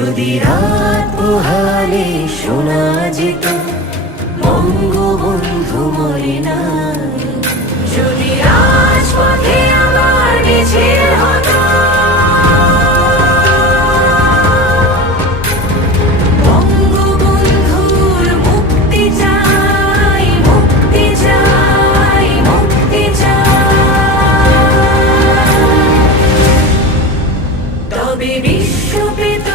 যদি রাত পোহালে শোনা যেত বঙ্গবন্ধু মরে নাই, যদি রাজপথে আবার মিছিল হতো বঙ্গবন্ধুর মুক্তি চাই, মুক্তি চাই, মুক্তি চাই, তবে বিশ্ব পেত